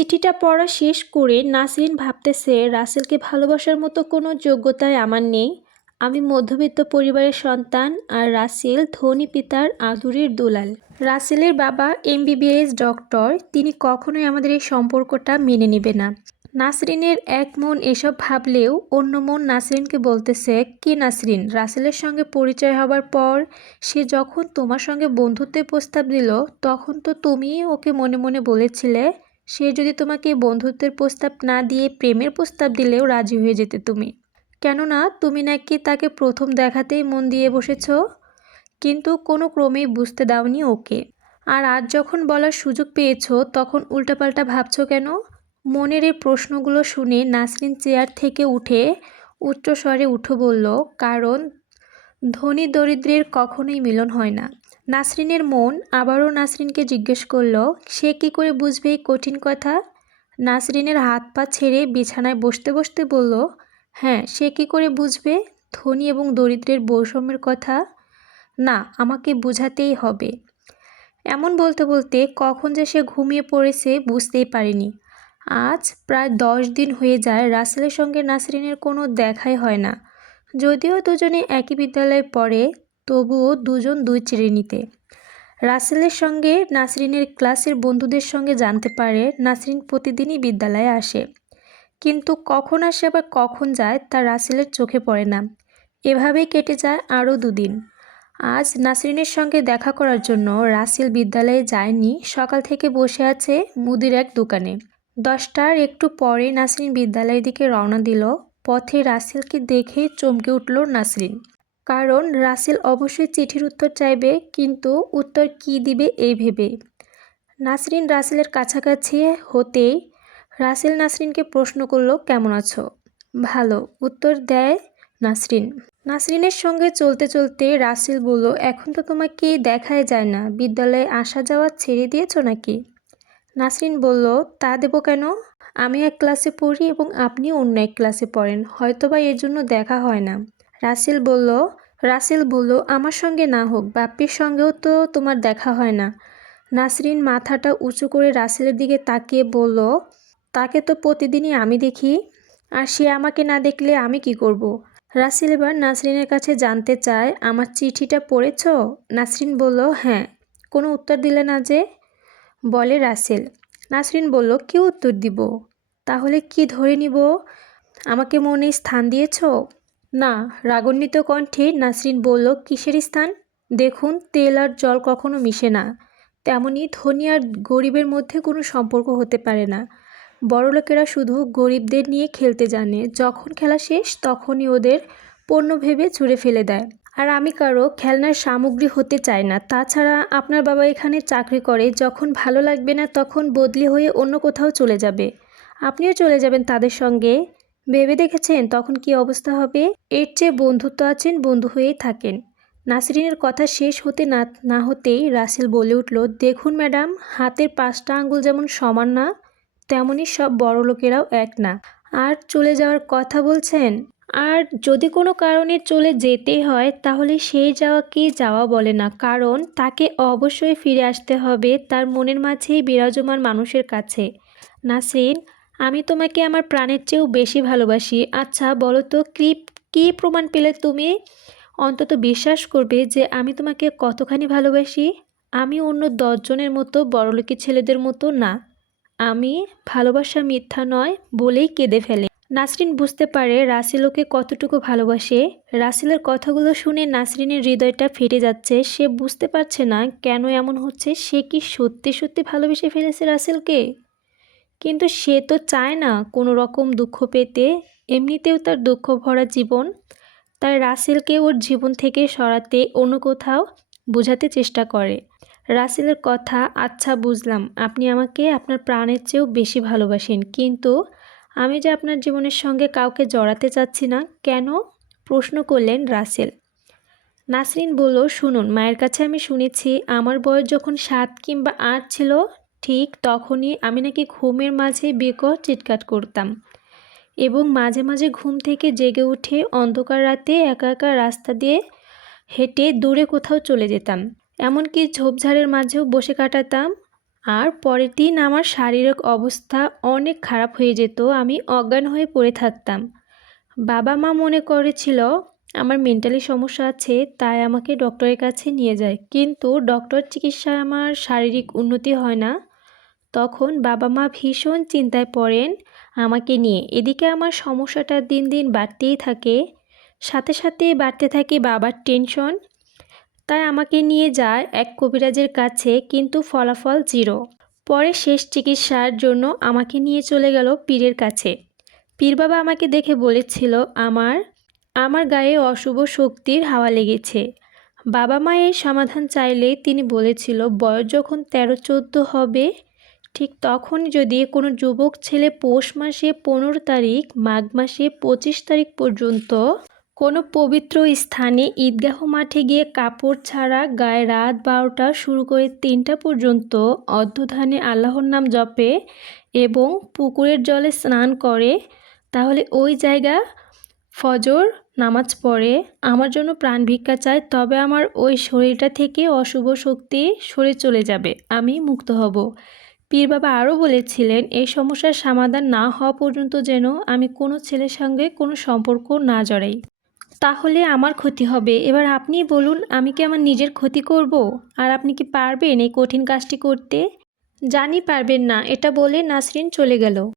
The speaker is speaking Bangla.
চিঠিটা পড়া শেষ করে নাসরিন ভাবতেছে রাসেলকে ভালোবাসার মতো কোনো যোগ্যতাই আমার নেই। আমি মধ্যবিত্ত পরিবারের সন্তান আর রাসেল ধনী পিতার আদুরির দুলাল। রাসেলের বাবা এমবিবিএস ডক্টর, তিনি কখনোই আমাদের এই সম্পর্কটা মেনে নেবে না। নাসরিনের এক মন এসব ভাবলেও অন্য মন নাসরিনকে বলতেছে, কি নাসরিন, রাসেলের সঙ্গে পরিচয় হবার পর সে যখন তোমার সঙ্গে বন্ধুত্বের প্রস্তাব দিল তখন তো তুমিই ওকে মনে মনে বলেছিলে সে যদি তোমাকে বন্ধুত্বের প্রস্তাব না দিয়ে প্রেমের প্রস্তাব দিলেও রাজি হয়ে যেতে তুমি। কেননা তুমি নাকি তাকে প্রথম দেখাতেই মন দিয়ে বসেছ, কিন্তু কোনো ক্রমেই বুঝতে দাওনি ওকে। আর আজ যখন বলার সুযোগ পেয়েছো তখন উল্টাপাল্টা ভাবছো কেন? মনের এই প্রশ্নগুলো শুনে নাসরিন চেয়ার থেকে উঠে উচ্চস্বরে উঠে বলল, কারণ ধনী দরিদ্রের কখনোই মিলন হয় না। নাসরিনের মন আবারও নাসরিনকে জিজ্ঞেস করল, সে কি করে বুঝবে এই কঠিন কথা? নাসরিনের হাত পা ছেড়ে বিছানায় বসতে বসতে বলল, হ্যাঁ, সে কি করে বুঝবে ধনী এবং দরিদ্রের বৈষম্যের কথা? না, আমাকে বোঝাতেই হবে। এমন বলতে বলতে কখন যে সে ঘুমিয়ে পড়েছে বুঝতেই পারেনি। আজ প্রায় 10 দিন হয়ে যায় রাসেলের সঙ্গে নাসরিনের কোনো দেখাই হয় না। যদিও দুজনে একই বিদ্যালয়ে পড়ে, তবুও দুজন দুই শ্রেণীতে। রাসেলের সঙ্গে নাসরিনের ক্লাসের বন্ধুদের সঙ্গে জানতে পারে নাসরিন প্রতিদিনই বিদ্যালয়ে আসে, কিন্তু কখন আসে আবার কখন যায় তা রাসেলের চোখে পড়ে না। এভাবেই কেটে যায় আরও 2 দিন। আজ নাসরিনের সঙ্গে দেখা করার জন্য রাসেল বিদ্যালয়ে যায়নি, সকাল থেকে বসে আছে মুদির এক দোকানে। 10টার একটু পরে নাসরিন বিদ্যালয়ের দিকে রওনা দিল। পথে রাসেলকে দেখে চমকে উঠল নাসরিন, কারণ রাসেল অবশ্যই চিঠির উত্তর চাইবে, কিন্তু উত্তর কি দিবে এই ভেবে। নাসরিন রাসেলের কাছাকাছি হতেই রাসেল নাসরিনকে প্রশ্ন করল, কেমন আছো? ভালো, উত্তর দেয় নাসরিন। নাসরিনের সঙ্গে চলতে চলতে রাসেল বলল, এখন তো তোমাকে দেখাই যায় না, বিদ্যালয়ে আসা যাওয়া ছেড়ে দিয়েছো নাকি? নাসরিন বলল, তা দেবো কেন? আমি এক ক্লাসে পড়ি এবং আপনি অন্য এক ক্লাসে পড়েন, হয়তোবা এর জন্য দেখা হয় না। রাসেল বলল, আমার সঙ্গে না হোক, বাপ্পির সঙ্গেও তো তোমার দেখা হয় না। নাসরিন মাথাটা উঁচু করে রাসেলের দিকে তাকিয়ে বলল, তাকে তো প্রতিদিনই আমি দেখি, আর সে আমাকে না দেখলে আমি কি করব? রাসেল এবার নাসরিনের কাছে জানতে চায়, আমার চিঠিটা পড়েছ? নাসরিন বলল, হ্যাঁ। কোনো উত্তর দিলে না যে, বলে রাসেল। নাসরিন বলল, কি উত্তর দিব? তাহলে কি ধরে নিব? আমাকে মনে স্থান দিয়েছ? না। রাগান্বিত কণ্ঠে নাসরিন বলল, কিসের স্থান? দেখুন, তেল আর জল কখনো মিশে না, তেমনি ধনী আর গরিবের মধ্যে কোনো সম্পর্ক হতে পারে না। বড়লোকেরা শুধু গরিবদের নিয়ে খেলতে জানে, যখন খেলা শেষ তখনই ওদের পণ্য ভেবে ছুঁড়ে ফেলে দেয়। আর আমি কারো খেলনার সামগ্রী হতে চাই না। তাছাড়া আপনার বাবা এখানে চাকরি করে, যখন ভালো লাগবে না তখন বদলি হয়ে অন্য কোথাও চলে যাবে, আপনিও চলে যাবেন তাদের সঙ্গে। ভেবে দেখেছেন তখন কি অবস্থা হবে? এর চেয়ে বন্ধুত্ব আছেন, বন্ধু হয়েই থাকেন। নাসরিনের কথা শেষ হতে না হতেই রাসেল বলে উঠল, দেখুন ম্যাডাম, হাতের 5টা আঙ্গুল যেমন সমান না, তেমনি সব বড়লোকেরাও এক না। আর চলে যাওয়ার কথা বলছেন? আর যদি কোনো কারণে চলে যেতে হয় তাহলে সেই যাওয়াকেই যাওয়া বলে না, কারণ তাকে অবশ্যই ফিরে আসতে হবে তার মনের মাঝেই বিরাজমান মানুষের কাছে। নাসরিন, আমি তোমাকে আমার প্রাণের চেয়েও বেশি ভালোবাসি। আচ্ছা বলো তো, কী প্রমাণ পেলে তুমি অন্তত বিশ্বাস করবে যে আমি তোমাকে কতখানি ভালোবাসি? আমি অন্য 10 জনের মতো বড়লোকি ছেলেদের মতো না। আমি ভালোবাসা মিথ্যা নয় বলেই কেঁদে ফেলে। নাসরিন বুঝতে পারে রাসেল ওকে কতটুকু ভালোবাসে। রাসেলের কথাগুলো শুনে নাসরিনের হৃদয়টা ফেটে যাচ্ছে। সে বুঝতে পারছে না কেন এমন হচ্ছে। সে কি সত্যি সত্যি ভালোবেসে ফেলেছে রাসেলকে? কিন্তু সে তো চায় না কোনো রকম দুঃখ পেতে, এমনিতেও তার দুঃখ ভরা জীবন। তাই রাসেলকে ওর জীবন থেকে সরাতে অন্য কোথাও বোঝাতে চেষ্টা করে। রাসেলের কথা, আচ্ছা বুঝলাম, আপনি আমাকে আপনার প্রাণের চেয়েও বেশি ভালোবাসেন, কিন্তু আমি যে আপনার জীবনের সঙ্গে কাউকে জড়াতে চাচ্ছি না। কেন? প্রশ্ন করলেন রাসেল। নাসরিন বলল, শুনুন, মায়ের কাছে আমি শুনেছি আমার বয়স যখন 7 কিংবা 8 ছিল ঠিক তখনই আমি নাকি ঘুমের মাঝে বেকর চিৎকার করতাম এবং মাঝে মাঝে ঘুম থেকে জেগে উঠে অন্ধকার রাতে একা একা রাস্তা দিয়ে হেঁটে দূরে কোথাও চলে যেতাম, এমনকি ঝোপঝাড়ের মাঝেও বসে কাটাতাম। আর পরের দিন আমার শারীরিক অবস্থা অনেক খারাপ হয়ে যেত, আমি অজ্ঞান হয়ে পড়ে থাকতাম। বাবা মা মনে করেছিল আমার মেন্টালি সমস্যা আছে, তাই আমাকে ডক্টরের কাছে নিয়ে যায়, কিন্তু ডক্টর চিকিৎসায় আমার শারীরিক উন্নতি হয় না। তখন বাবা মা ভীষণ চিন্তায় পড়েন আমাকে নিয়ে। এদিকে আমার সমস্যাটা দিন দিন বাড়তেই থাকে, সাথে সাথে বাড়তে থাকে বাবার টেনশন। তাই আমাকে নিয়ে যায় এক কবিরাজের কাছে, কিন্তু ফলাফল জিরো। পরে শেষ চিকিৎসার জন্য আমাকে নিয়ে চলে গেল পীরের কাছে। পীর বাবা আমাকে দেখে বলেছিল আমার আমার গায়ে অশুভ শক্তির হাওয়া লেগেছে। বাবা মায়ের সমাধান চাইলে তিনি বলেছিল বয়স যখন 13-14 হবে, ঠিক তখন যদি কোনো যুবক ছেলে পৌষ মাসে 15 তারিখ, মাঘ মাসে 25 তারিখ পর্যন্ত কোনো পবিত্র স্থানে ঈদগাহ মাঠে গিয়ে কাপড় ছাড়া গায়ে রাত 12টা শুরু করে 3টা পর্যন্ত অর্ধধ্যানে আল্লাহর নাম জপে এবং পুকুরের জলে স্নান করে, তাহলে ওই জায়গা ফজর নামাজ পড়ে আমার জন্য প্রাণ ভিক্ষা চায়, তবে আমার ওই শরীরটা থেকে অশুভ শক্তি সরে চলে যাবে, আমি মুক্ত হব। পীর বাবা আরও বলেছিলেন এই সমস্যার সমাধান না হওয়া পর্যন্ত যেন আমি কোনো ছেলের সঙ্গে কোনো সম্পর্ক না জড়াই, তাহলে আমার ক্ষতি হবে। এবার আপনিই বলুন, আমি কি আমার নিজের ক্ষতি করব? আর আপনি কি পারবেন এই কঠিন কাজটি করতে? জানি পারবেন না, এটা বলে নাসরিন চলে গেল।